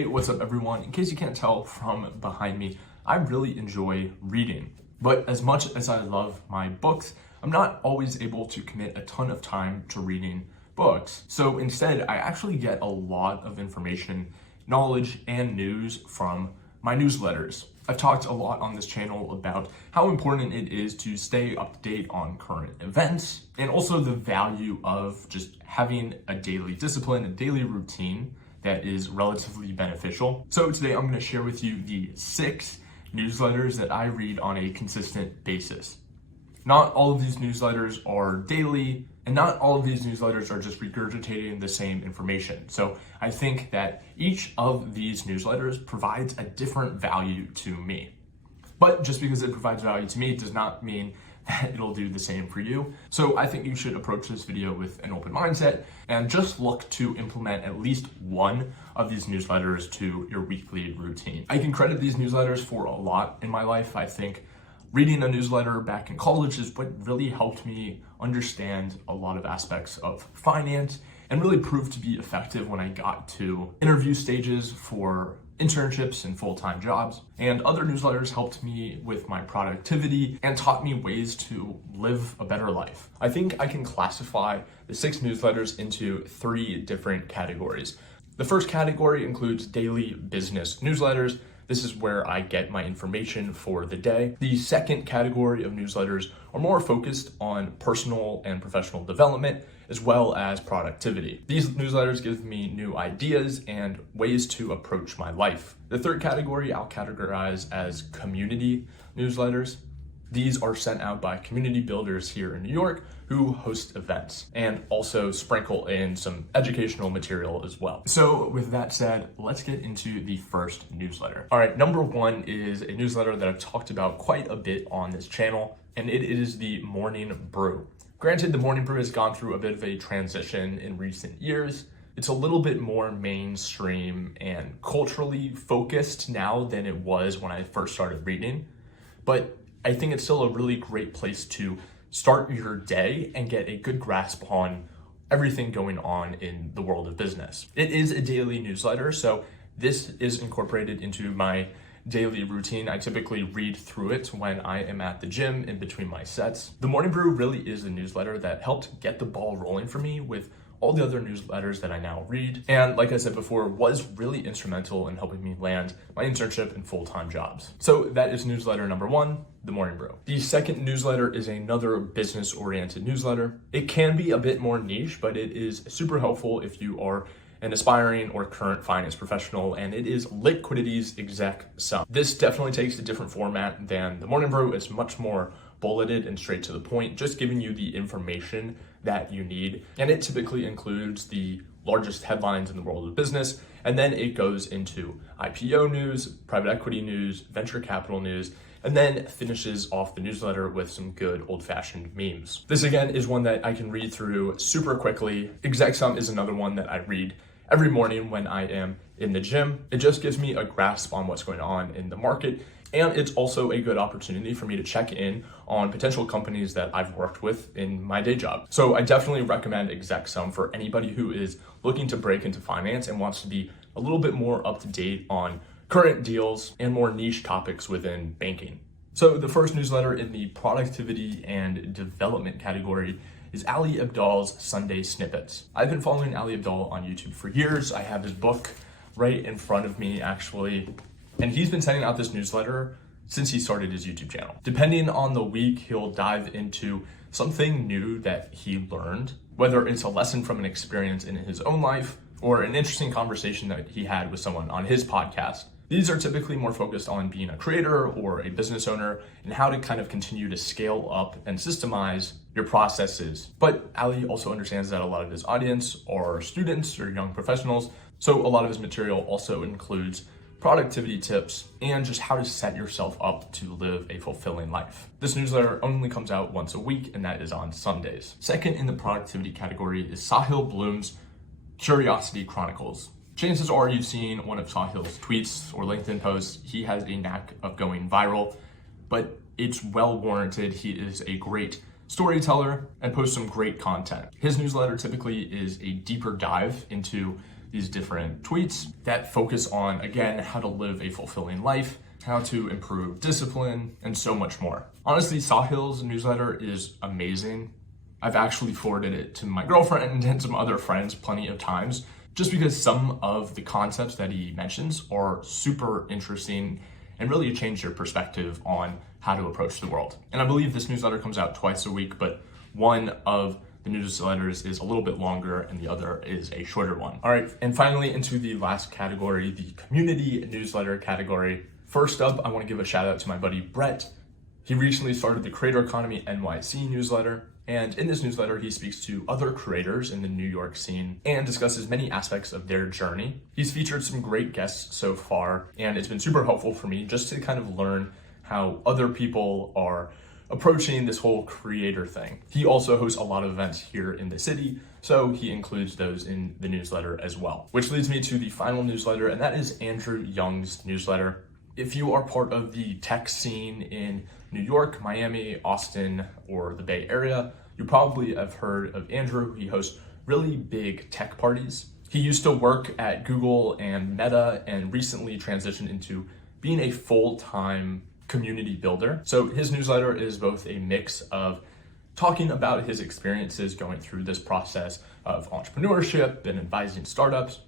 Hey, what's up everyone? In case you can't tell from behind me, I really enjoy reading. But as much as I love my books, I'm not always able to commit a ton of time to reading books. So instead, I actually get a lot of information, knowledge, and news from my newsletters. I've talked a lot on this channel about how important it is to stay up to date on current events, and also the value of just having a daily discipline, a daily routine that is relatively beneficial. So today I'm going to share with you the 6 newsletters that I read on a consistent basis. Not all of these newsletters are daily, and not all of these newsletters are just regurgitating the same information. So I think that each of these newsletters provides a different value to me. But just because it provides value to me does not mean that it'll do the same for you. So I think you should approach this video with an open mindset and just look to implement at least one of these newsletters to your weekly routine. I can credit these newsletters for a lot in my life. I think reading a newsletter back in college is what really helped me understand a lot of aspects of finance and really proved to be effective when I got to interview stages for internships and full-time jobs. And other newsletters helped me with my productivity and taught me ways to live a better life. I think I can classify the 6 newsletters into 3 different categories. The first category includes daily business newsletters. This is where I get my information for the day. The second category of newsletters are more focused on personal and professional development, as well as productivity. These newsletters give me new ideas and ways to approach my life. The third category I'll categorize as community newsletters. These are sent out by community builders here in New York who host events and also sprinkle in some educational material as well. So with that said, let's get into the first newsletter. All right, number 1 is a newsletter that I've talked about quite a bit on this channel, and it is the Morning Brew. Granted, the Morning Brew has gone through a bit of a transition in recent years. It's a little bit more mainstream and culturally focused now than it was when I first started reading, but I think it's still a really great place to start your day and get a good grasp on everything going on in the world of business. It is a daily newsletter, so this is incorporated into my daily routine. I typically read through it when I am at the gym in between my sets. The Morning Brew really is a newsletter that helped get the ball rolling for me with all the other newsletters that I now read. And like I said before, was really instrumental in helping me land my internship and full-time jobs. So that is newsletter number 1, the Morning Brew. The second newsletter is another business-oriented newsletter. It can be a bit more niche, but it is super helpful if you are an aspiring or current finance professional, and it is Liquiditys Exact Sum. This definitely takes a different format than the Morning Brew. It's much more bulleted and straight to the point, just giving you the information that you need. And it typically includes the largest headlines in the world of business, and then it goes into IPO news, private equity news, venture capital news, and then finishes off the newsletter with some good old-fashioned memes. This again is one that I can read through super quickly. Exact Sum is another one that I read every morning when I am in the gym. It just gives me a grasp on what's going on in the market, and it's also a good opportunity for me to check in on potential companies that I've worked with in my day job. So I definitely recommend Exact Sum for anybody who is looking to break into finance and wants to be a little bit more up to date on current deals and more niche topics within banking. So the first newsletter in the productivity and development category is Ali Abdaal's Sunday Snippets. I've been following Ali Abdaal on YouTube for years. I have his book right in front of me actually, and he's been sending out this newsletter since he started his YouTube channel. Depending on the week, he'll dive into something new that he learned, whether it's a lesson from an experience in his own life or an interesting conversation that he had with someone on his podcast. These are typically more focused on being a creator or a business owner and how to kind of continue to scale up and systemize your processes. But Ali also understands that a lot of his audience are students or young professionals, so a lot of his material also includes productivity tips and just how to set yourself up to live a fulfilling life. This newsletter only comes out once a week, and that is on Sundays. Second in the productivity category is Sahil Bloom's Curiosity Chronicles. Chances are you've seen one of Sahil's tweets or LinkedIn posts. He has a knack of going viral, but it's well warranted. He is a great storyteller and posts some great content. His newsletter typically is a deeper dive into these different tweets that focus on, again, how to live a fulfilling life, how to improve discipline, and so much more. Honestly, Sahil's newsletter is amazing. I've actually forwarded it to my girlfriend and some other friends plenty of times, just because some of the concepts that he mentions are super interesting and really change your perspective on how to approach the world. And I believe this newsletter comes out twice a week, but one of the newsletters is a little bit longer and the other is a shorter one. All right, and finally into the last category, the community newsletter category. First up, I want to give a shout out to my buddy Brett. He recently started the Creator Economy NYC newsletter. And in this newsletter, he speaks to other creators in the New York scene and discusses many aspects of their journey. He's featured some great guests so far, and it's been super helpful for me just to kind of learn how other people are approaching this whole creator thing. He also hosts a lot of events here in the city, so he includes those in the newsletter as well. Which leads me to the final newsletter, and that is Andrew Yeung's newsletter. If you are part of the tech scene in New York, Miami, Austin, or the Bay Area, you probably have heard of Andrew. He hosts really big tech parties. He used to work at Google and Meta and recently transitioned into being a full-time community builder. So his newsletter is both a mix of talking about his experiences going through this process of entrepreneurship and advising startups,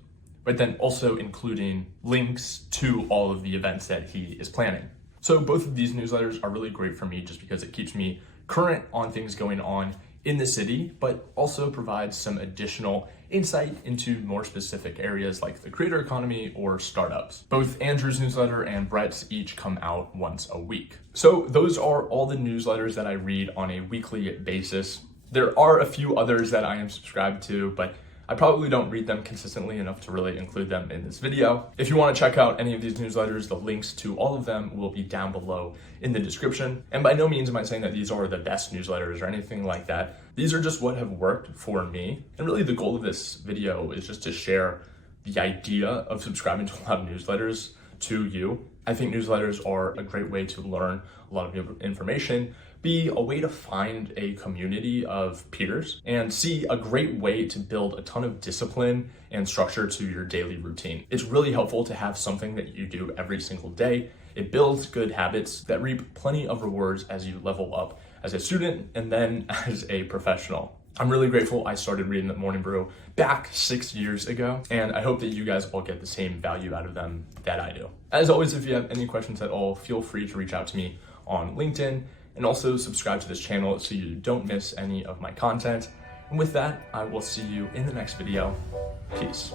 but then also including links to all of the events that he is planning. So both of these newsletters are really great for me just because it keeps me current on things going on in the city, but also provides some additional insight into more specific areas like the creator economy or startups. Both Andrew's newsletter and Brett's each come out once a week. So those are all the newsletters that I read on a weekly basis. There are a few others that I am subscribed to, but I probably don't read them consistently enough to really include them in this video. If you want to check out any of these newsletters, the links to all of them will be down below in the description. And by no means am I saying that these are the best newsletters or anything like that. These are just what have worked for me. And really the goal of this video is just to share the idea of subscribing to a lot of newsletters to you. I think newsletters are a great way to learn a lot of information, be a way to find a community of peers, and see a great way to build a ton of discipline and structure to your daily routine. It's really helpful to have something that you do every single day. It builds good habits that reap plenty of rewards as you level up as a student and then as a professional. I'm really grateful I started reading the Morning Brew back 6 years ago, and I hope that you guys all get the same value out of them that I do. As always, if you have any questions at all, feel free to reach out to me on LinkedIn, and also subscribe to this channel so you don't miss any of my content. And with that, I will see you in the next video. Peace.